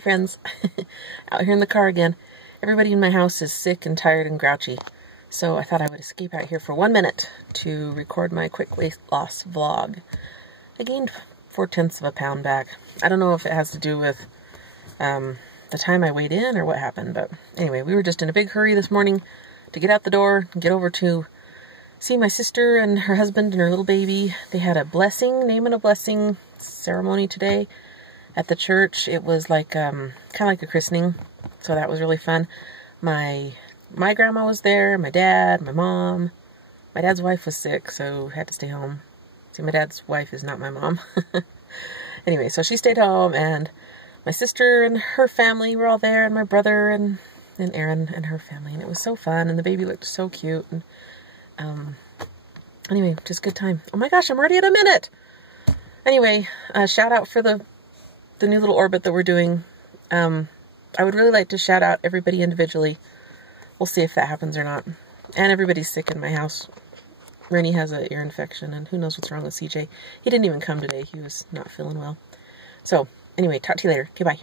Friends, out here in the car again. Everybody in my house is sick and tired and grouchy, so I thought I would escape out here for 1 minute to record my quick weight loss vlog. I gained 4/10 of a pound back. I don't know if it has to do with the time I weighed in or what happened, but anyway, we were just in a big hurry this morning to get out the door and get over to see my sister and her husband and her little baby. They had a naming a blessing ceremony today at the church. It was like kind of like a christening, so that was really fun. My grandma was there, my dad, my mom. My dad's wife was sick, so had to stay home. See, my dad's wife is not my mom. Anyway, so she stayed home, and my sister and her family were all there, and my brother and Erin and her family, and it was so fun, and the baby looked so cute, and anyway, just good time. Oh my gosh, I'm already at a minute! Anyway, shout out for the new little orbit that we're doing. I would really like to shout out everybody individually. We'll see if that happens or not. And everybody's sick in my house. Rennie has an ear infection, and who knows what's wrong with CJ. He didn't even come today. He was not feeling well. So, anyway, talk to you later. Okay, bye.